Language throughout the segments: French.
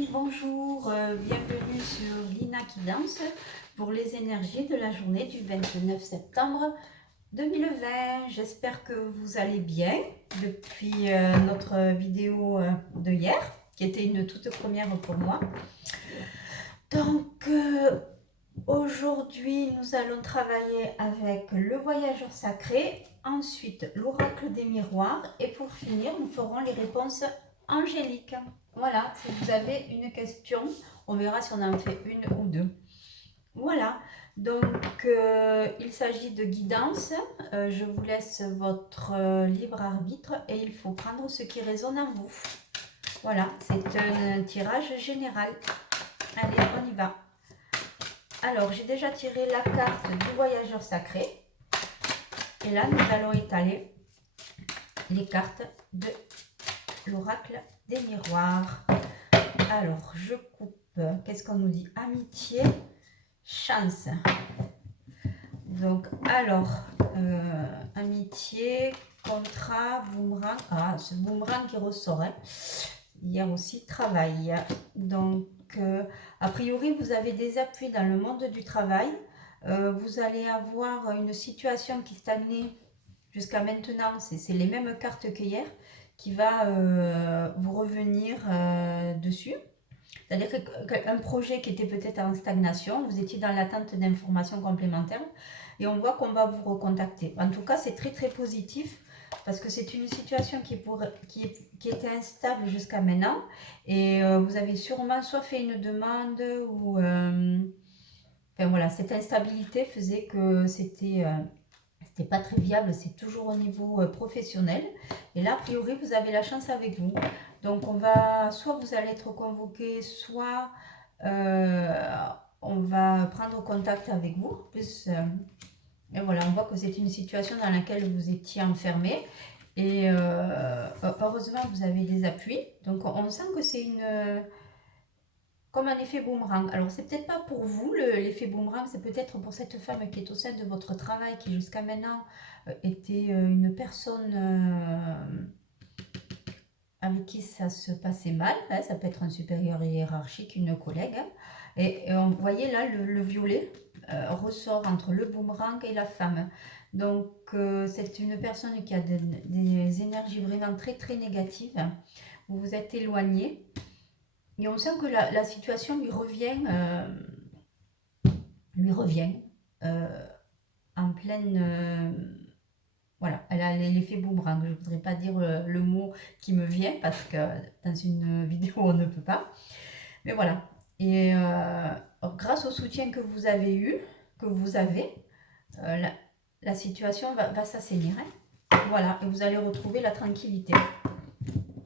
amis, bonjour, bienvenue sur Lina qui danse pour les énergies de la journée du 29 septembre 2020. J'espère que vous allez bien depuis notre vidéo de hier, qui était une toute première pour moi. Donc aujourd'hui, nous allons travailler avec le voyageur sacré, ensuite l'oracle des miroirs et pour finir, nous ferons les réponses angéliques. Voilà, si vous avez une question, on verra si on en fait une ou deux. Voilà, donc il s'agit de guidance. Je vous laisse votre libre arbitre et il faut prendre ce qui résonne en vous. Voilà, c'est un tirage général. Allez, on y va. Alors, j'ai déjà tiré la carte du voyageur sacré. Et là, nous allons étaler les cartes de l'oracle des miroirs. Alors, je coupe. Qu'est-ce qu'on nous dit? Amitié, chance. Donc, alors, amitié, contrat, boomerang. Ah, ce boomerang qui ressort. Hein. Hier aussi, travail. Donc, a priori, vous avez des appuis dans le monde du travail. Vous allez avoir une situation qui stagnait jusqu'à maintenant. C'est les mêmes cartes qu'hier qui va vous revenir dessus. C'est-à-dire qu'un projet qui était peut-être en stagnation, vous étiez dans l'attente d'informations complémentaires et on voit qu'on va vous recontacter. En tout cas, c'est très très positif parce que c'est une situation qui était instable jusqu'à maintenant et vous avez sûrement soit fait une demande ou... enfin voilà, cette instabilité faisait que c'était pas très viable, c'est toujours au niveau professionnel. Et là, a priori, vous avez la chance avec vous. Donc, soit vous allez être convoqué, soit on va prendre contact avec vous. Plus, et voilà, on voit que c'est une situation dans laquelle vous étiez enfermé. Et heureusement, vous avez des appuis. Donc, on sent que c'est comme un effet boomerang. Alors, c'est peut-être pas pour vous l'effet boomerang, c'est peut-être pour cette femme qui est au sein de votre travail, qui jusqu'à maintenant était une personne avec qui ça se passait mal. Hein, ça peut être un supérieur hiérarchique, une collègue. Hein, et vous voyez là, le violet ressort entre le boomerang et la femme. Donc, c'est une personne qui a des énergies vraiment très très négatives. Vous vous êtes éloigné. Et on sent que la situation lui revient en pleine... voilà, elle a l'effet boomerang. Je ne voudrais pas dire le mot qui me vient parce que dans une vidéo, on ne peut pas. Mais voilà. Et grâce au soutien que vous avez eu, que vous avez, la situation va s'assainir. Hein. Voilà, et vous allez retrouver la tranquillité.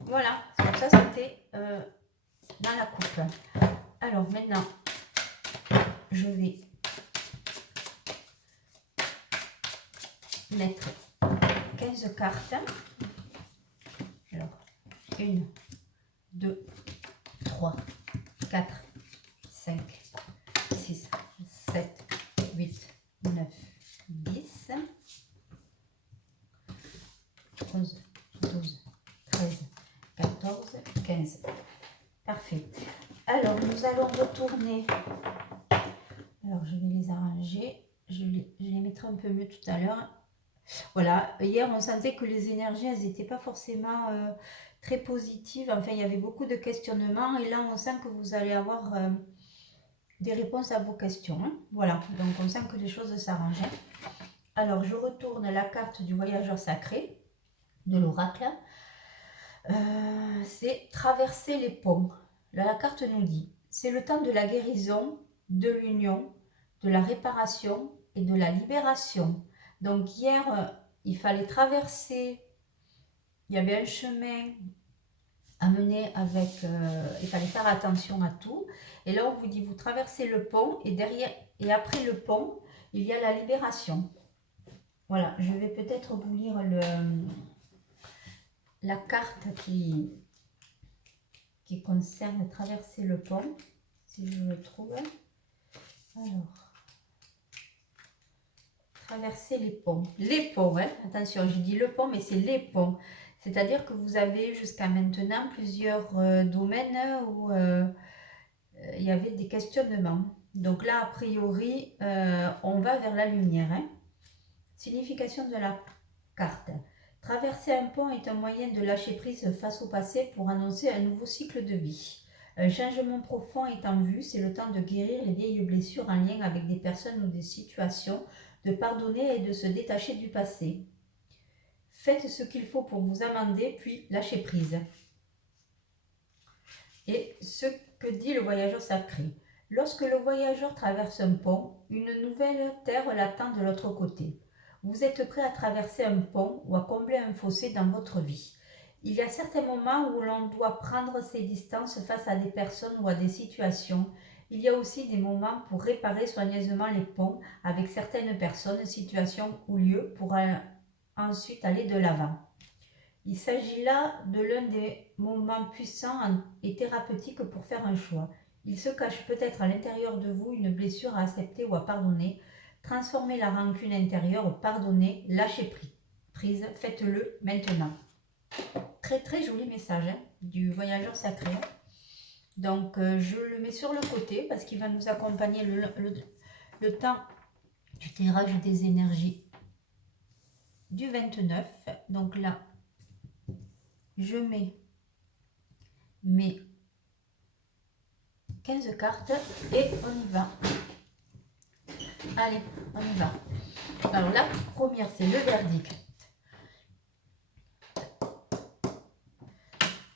Voilà, donc ça c'était dans la coupe. Alors maintenant, je vais mettre 15 cartes. Alors, 1, 2, 3, 4, 5, 6, 7, 8, 9, 10, 11, 12, 13, 14, 15. Parfait. Alors, nous allons retourner. Alors, je vais les arranger. Je les mettrai un peu mieux tout à l'heure. Voilà, hier on sentait que les énergies, elles n'étaient pas forcément très positives. Enfin, il y avait beaucoup de questionnements et là on sent que vous allez avoir des réponses à vos questions. Hein. Voilà, donc on sent que les choses s'arrangent. Alors, je retourne la carte du voyageur sacré de l'oracle. C'est traverser les ponts. Là, la carte nous dit, c'est le temps de la guérison, de l'union, de la réparation et de la libération. Donc hier, il fallait traverser, il y avait un chemin à mener avec, il fallait faire attention à tout. Et là, on vous dit, vous traversez le pont et derrière et après le pont, il y a la libération. Voilà, je vais peut-être vous lire la carte qui concerne traverser le pont, si je le trouve. Alors, traverser les ponts. Les ponts, hein. Attention, je dis le pont, mais c'est les ponts. C'est-à-dire que vous avez jusqu'à maintenant plusieurs domaines où y avait des questionnements. Donc là, a priori, on va vers la lumière. Hein. Signification de la carte. Traverser un pont est un moyen de lâcher prise face au passé pour annoncer un nouveau cycle de vie. Un changement profond est en vue, c'est le temps de guérir les vieilles blessures en lien avec des personnes ou des situations, de pardonner et de se détacher du passé. Faites ce qu'il faut pour vous amender, puis lâchez prise. Et ce que dit le voyageur sacré. Lorsque le voyageur traverse un pont, une nouvelle terre l'attend de l'autre côté. Vous êtes prêt à traverser un pont ou à combler un fossé dans votre vie. Il y a certains moments où l'on doit prendre ses distances face à des personnes ou à des situations. Il y a aussi des moments pour réparer soigneusement les ponts avec certaines personnes, situations ou lieux pour ensuite aller de l'avant. Il s'agit là de l'un des moments puissants et thérapeutiques pour faire un choix. Il se cache peut-être à l'intérieur de vous une blessure à accepter ou à pardonner. Transformez la rancune intérieure, pardonnez, lâchez prise, faites-le maintenant. Très très joli message hein, du voyageur sacré. Donc je le mets sur le côté parce qu'il va nous accompagner le temps du tirage des énergies du 29. Donc là, je mets mes 15 cartes et on y va. Allez, on y va. Alors la première, c'est le verdict.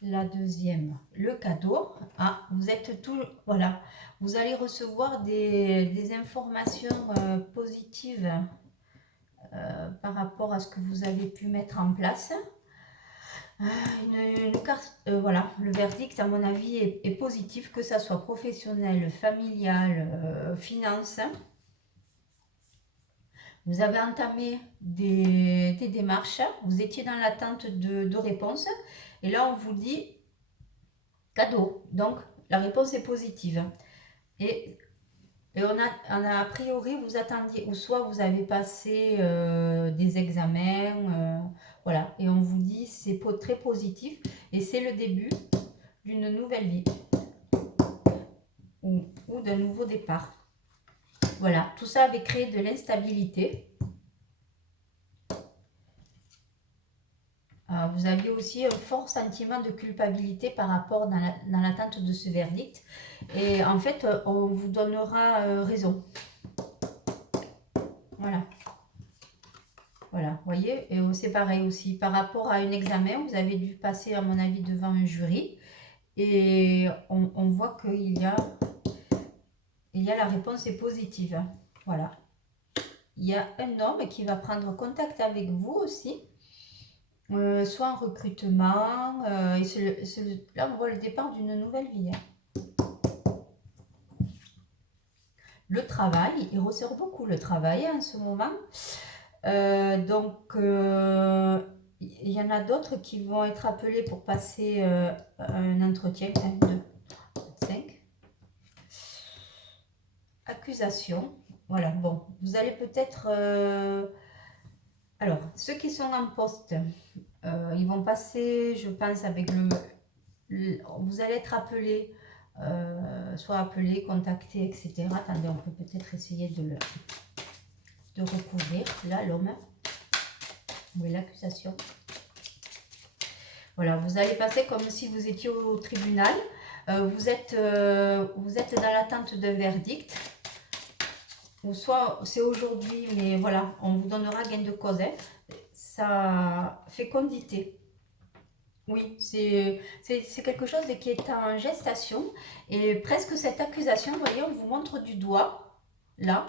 La deuxième, le cadeau. Ah, vous êtes tout... Voilà, vous allez recevoir des informations positives par rapport à ce que vous avez pu mettre en place. Une carte, voilà, le verdict à mon avis est positif, que ça soit professionnel, familial, finance. Vous avez entamé des démarches, vous étiez dans l'attente de réponses et là on vous dit cadeau, donc la réponse est positive. Et on a priori vous attendiez, ou soit vous avez passé des examens, voilà, et on vous dit c'est très positif et c'est le début d'une nouvelle vie ou d'un nouveau départ. Voilà, tout ça avait créé de l'instabilité. Vous aviez aussi un fort sentiment de culpabilité par rapport dans l'attente de ce verdict. Et en fait, on vous donnera raison. Voilà. Voilà, vous voyez, et c'est pareil aussi. Par rapport à un examen, vous avez dû passer, à mon avis, devant un jury. Et on voit qu'il y a la réponse est positive. Voilà. Il y a un homme qui va prendre contact avec vous aussi. Soit en recrutement. Et là, on voit le départ d'une nouvelle vie. Le travail, il ressort beaucoup le travail en ce moment. Donc, il y en a d'autres qui vont être appelés pour passer un entretien. 1, 2, 5. Accusation. Voilà, bon, vous allez peut-être... Alors, ceux qui sont en poste, ils vont passer, je pense, avec vous allez être appelés, soit appelés, contactés, etc. Attendez, on peut peut-être essayer de recouvrir. Là, l'homme. Oui, l'accusation. Voilà, vous allez passer comme si vous étiez au tribunal. Vous êtes dans l'attente d'un verdict. Ou soit c'est aujourd'hui, mais voilà, on vous donnera gain de cause. Hein. Ça fécondité. Oui, c'est quelque chose qui est en gestation. Et presque cette accusation, vous voyez, on vous montre du doigt, là,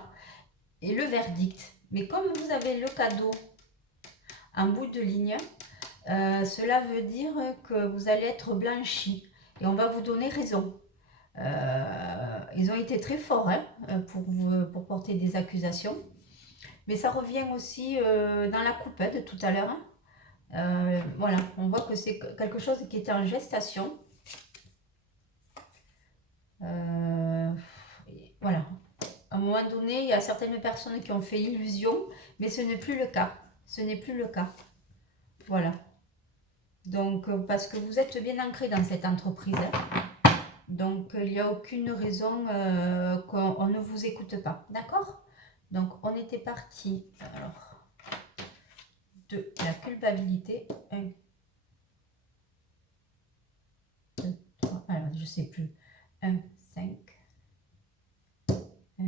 et le verdict. Mais comme vous avez le cadeau en bout de ligne, cela veut dire que vous allez être blanchi. Et on va vous donner raison. Ils ont été très forts hein, pour porter des accusations. Mais ça revient aussi dans la coupette de tout à l'heure. Hein. Voilà, on voit que c'est quelque chose qui était en gestation. Voilà. À un moment donné, il y a certaines personnes qui ont fait illusion, mais ce n'est plus le cas. Ce n'est plus le cas. Voilà. Donc, parce que vous êtes bien ancré dans cette entreprise. Hein. Donc, il n'y a aucune raison qu'on ne vous écoute pas. D'accord? Donc, on était parti alors, de la culpabilité. 1, 2, 3, alors je ne sais plus. 1, 5. 1.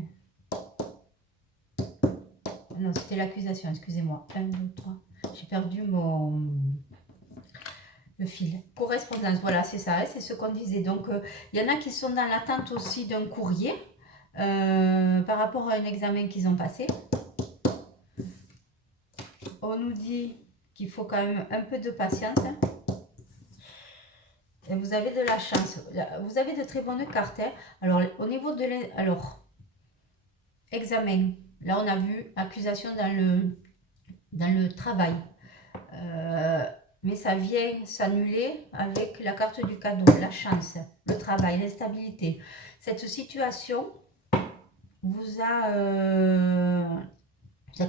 Non, c'était l'accusation, excusez-moi. 1, 2, 3. J'ai perdu le fil. Correspondance, voilà, c'est ça, hein, c'est ce qu'on disait. Donc, il y en a qui sont dans l'attente aussi d'un courrier par rapport à un examen qu'ils ont passé. On nous dit qu'il faut quand même un peu de patience. Hein. Et vous avez de la chance. Vous avez de très bonnes cartes. Hein. Alors, au niveau de examen, là, on a vu accusation dans le travail. Mais ça vient s'annuler avec la carte du cadeau, la chance, le travail, l'instabilité. Cette situation vous a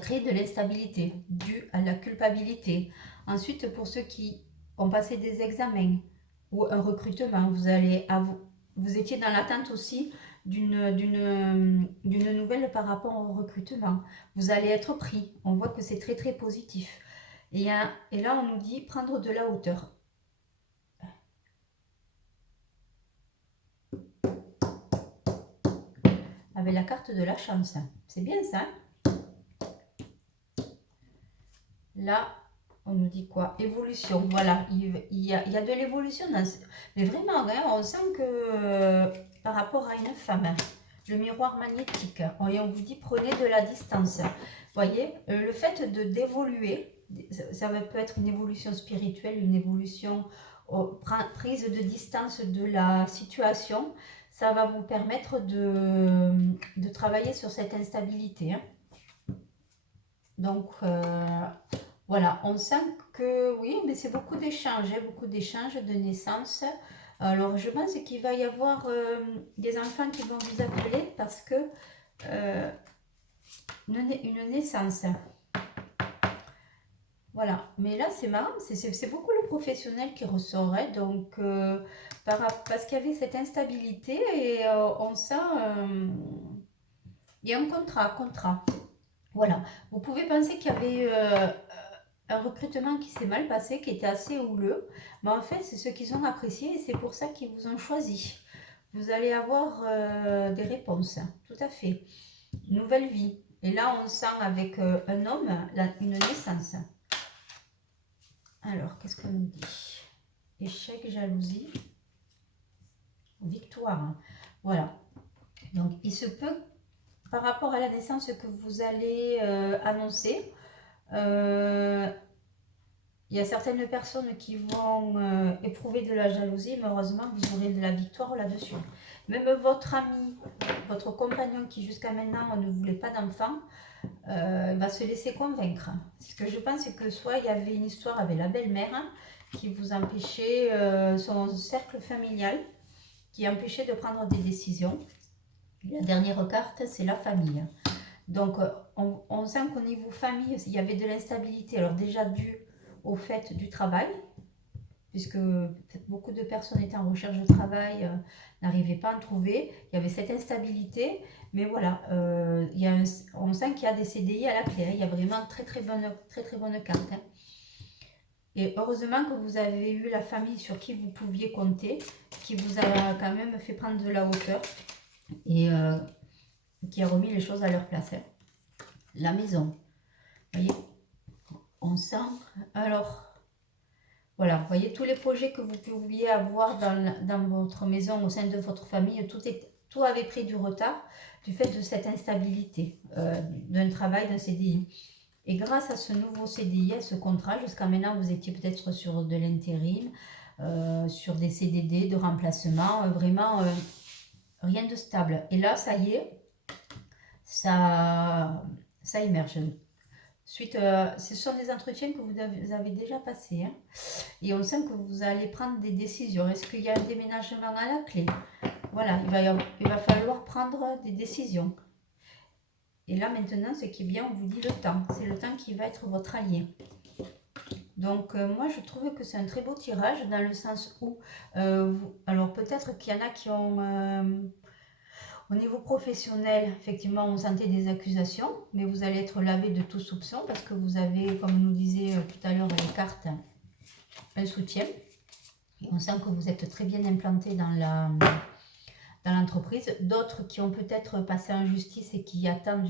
créé de l'instabilité due à la culpabilité. Ensuite, pour ceux qui ont passé des examens ou un recrutement, vous étiez dans l'attente aussi d'une nouvelle par rapport au recrutement. Vous allez être pris. On voit que c'est très très positif. Et là, on nous dit prendre de la hauteur. Avec la carte de la chance. C'est bien ça. Là, on nous dit quoi? Évolution. Voilà, il y a de l'évolution. Mais vraiment, hein, on sent que par rapport à une femme, le miroir magnétique, et on vous dit prenez de la distance. Vous voyez, le fait d'évoluer, ça peut être une évolution spirituelle, une évolution prise de distance de la situation. Ça va vous permettre de travailler sur cette instabilité. Hein. Donc, voilà, on sent que oui, mais c'est beaucoup d'échanges, de naissance. Alors, je pense qu'il va y avoir des enfants qui vont vous appeler parce que une naissance. Voilà, mais là c'est marrant, c'est beaucoup le professionnel qui ressortait, donc parce qu'il y avait cette instabilité et on sent, il y a un contrat. Voilà, vous pouvez penser qu'il y avait un recrutement qui s'est mal passé, qui était assez houleux, mais en fait c'est ce qu'ils ont apprécié et c'est pour ça qu'ils vous ont choisi. Vous allez avoir des réponses, tout à fait. Nouvelle vie. Et là on sent avec un homme une naissance. Alors, qu'est-ce qu'on nous dit? Échec, jalousie, victoire. Voilà. Donc, il se peut, par rapport à la naissance que vous allez annoncer, il y a certaines personnes qui vont éprouver de la jalousie, mais heureusement, vous aurez de la victoire là-dessus. Même votre ami, votre compagnon qui jusqu'à maintenant ne voulait pas d'enfant, va se laisser convaincre. Ce que je pense, c'est que soit il y avait une histoire avec la belle-mère qui vous empêchait, son cercle familial, qui empêchait de prendre des décisions. La dernière carte, c'est la famille. Donc, on sent qu'au niveau famille, il y avait de l'instabilité. Alors déjà dû au fait du travail, puisque beaucoup de personnes étaient en recherche de travail, n'arrivaient pas à en trouver. Il y avait cette instabilité, mais voilà, on sent qu'il y a des CDI à la clé. Hein. Il y a vraiment très très bonne carte. Hein. Et heureusement que vous avez eu la famille sur qui vous pouviez compter, qui vous a quand même fait prendre de la hauteur et qui a remis les choses à leur place. Hein. La maison, vous voyez, on sent. Alors, voilà, vous voyez tous les projets que vous pouviez avoir dans votre maison, au sein de votre famille, tout avait pris du retard du fait de cette instabilité d'un travail, d'un CDI. Et grâce à ce nouveau CDI, à ce contrat, jusqu'à maintenant, vous étiez peut-être sur de l'intérim, sur des CDD de remplacement, vraiment rien de stable. Et là, ça y est, ça émerge. Suite, ce sont des entretiens que vous avez déjà passés. Hein, et on sent que vous allez prendre des décisions. Est-ce qu'il y a un déménagement à la clé? Voilà, il va falloir prendre des décisions. Et là, maintenant, ce qui est bien, on vous dit le temps. C'est le temps qui va être votre allié. Donc, moi, je trouve que c'est un très beau tirage dans le sens où, alors peut-être qu'il y en a qui ont, au niveau professionnel, effectivement, on sentait des accusations, mais vous allez être lavé de tout soupçon parce que vous avez, comme nous disait tout à l'heure les cartes, un soutien. Et on sent que vous êtes très bien implanté dans l'entreprise. D'autres qui ont peut-être passé en justice et qui attendent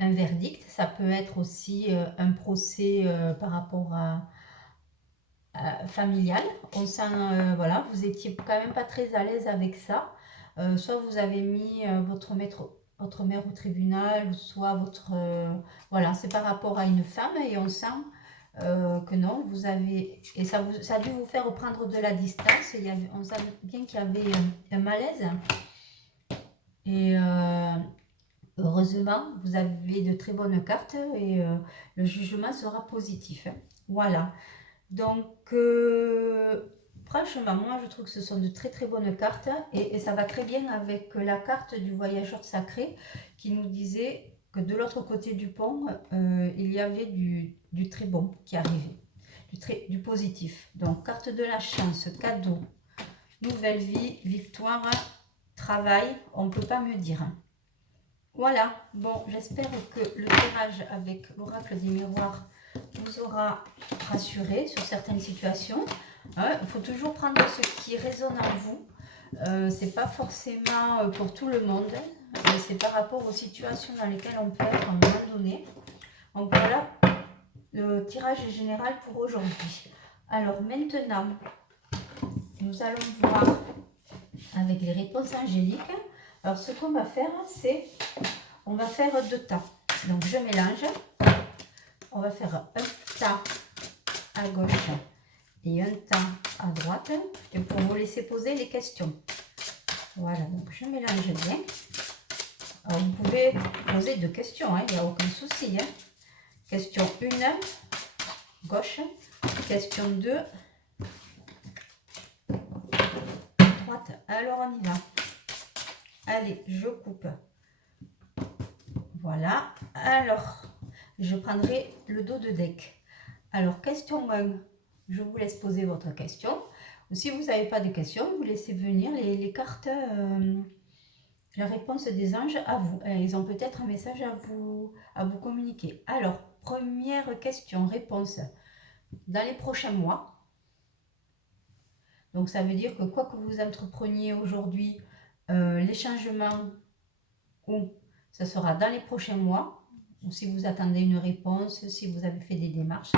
un verdict. Ça peut être aussi un procès par rapport à familial. On sent, voilà, vous étiez quand même pas très à l'aise avec ça. Soit vous avez mis votre mère au tribunal, soit votre... voilà, c'est par rapport à une femme et on sent que non, vous avez... Et ça a dû vous faire prendre de la distance. On sent bien qu'il y avait un malaise. Et heureusement, vous avez de très bonnes cartes et le jugement sera positif. Hein. Voilà. Donc, franchement, moi, je trouve que ce sont de très très bonnes cartes et ça va très bien avec la carte du voyageur sacré qui nous disait que de l'autre côté du pont, il y avait du très bon qui arrivait, du positif. Donc, carte de la chance, cadeau, nouvelle vie, victoire, travail, on ne peut pas mieux dire. Voilà, bon, j'espère que le tirage avec l'oracle des miroirs vous aura rassuré sur certaines situations. Il faut toujours prendre ce qui résonne en vous. C'est pas forcément pour tout le monde, mais c'est par rapport aux situations dans lesquelles on peut être à un moment donné. Donc voilà, le tirage est général pour aujourd'hui. Alors maintenant, nous allons voir avec les réponses angéliques. Alors ce qu'on va faire, c'est, on va faire deux tas. Donc je mélange. On va faire un tas à gauche et un tas à droite et pour vous laisser poser les questions. Voilà, donc je mélange bien. Alors, vous pouvez poser deux questions, il n'y a aucun souci. Hein. Question 1, gauche. Question 2, droite. Alors on y va. Allez, je coupe. Voilà. Alors, je prendrai le dos de deck. Alors, question 1, je vous laisse poser votre question. Ou si vous n'avez pas de questions, vous laissez venir les cartes, la réponse des anges à vous. Ils ont peut-être un message à vous communiquer. Alors, première question, réponse. Dans les prochains mois, donc ça veut dire que quoi que vous entrepreniez aujourd'hui, les changements, ou ça sera dans les prochains mois, ou si vous attendez une réponse, si vous avez fait des démarches.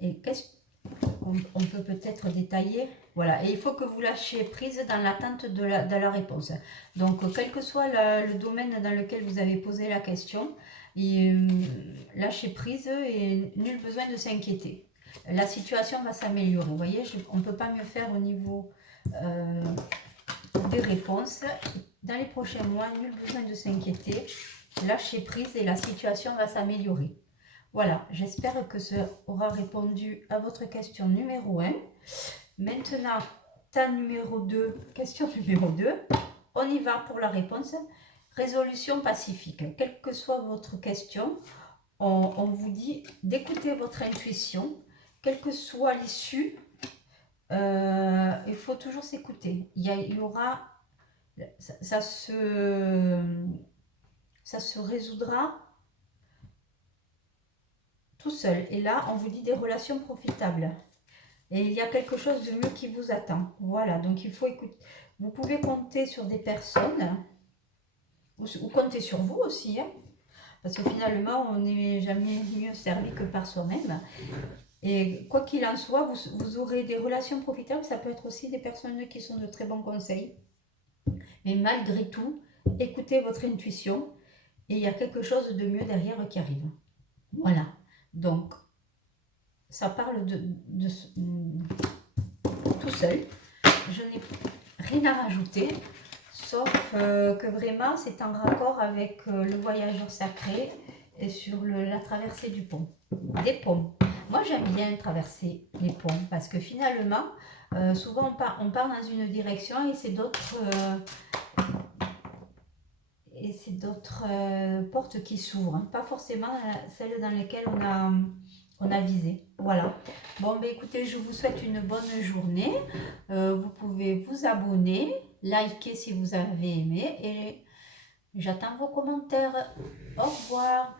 Et on peut peut-être détailler. Voilà, et il faut que vous lâchiez prise dans l'attente de la réponse. Donc, quel que soit le domaine dans lequel vous avez posé la question, lâchez prise et nul besoin de s'inquiéter. La situation va s'améliorer. Vous voyez, on ne peut pas mieux faire au niveau des réponses. Dans les prochains mois, nul besoin de s'inquiéter. Lâchez prise et la situation va s'améliorer. Voilà, j'espère que ça aura répondu à votre question numéro 1. Maintenant, question numéro 2. On y va pour la réponse. Résolution pacifique. Quelle que soit votre question, on vous dit d'écouter votre intuition. Quelle que soit l'issue, il faut toujours s'écouter. Il y aura... Ça se résoudra tout seul. Et là, on vous dit des relations profitables. Et il y a quelque chose de mieux qui vous attend. Voilà, donc il faut écouter. Vous pouvez compter sur des personnes, ou compter sur vous aussi, hein, parce que finalement, on n'est jamais mieux servi que par soi-même. Et quoi qu'il en soit, vous aurez des relations profitables. Ça peut être aussi des personnes qui sont de très bons conseils. Mais malgré tout, écoutez votre intuition et il y a quelque chose de mieux derrière qui arrive. Voilà. Donc, ça parle de tout seul. Je n'ai rien à rajouter, sauf que vraiment, c'est en raccord avec le voyageur sacré et sur la traversée du pont. Des ponts. Moi, j'aime bien traverser les ponts parce que finalement, souvent, on part dans une direction et c'est d'autres... portes qui s'ouvrent, hein. Pas forcément celles dans lesquelles qu'on a visé. Voilà. Bon, ben écoutez, je vous souhaite une bonne journée. Vous pouvez vous abonner, liker si vous avez aimé et j'attends vos commentaires. Au revoir.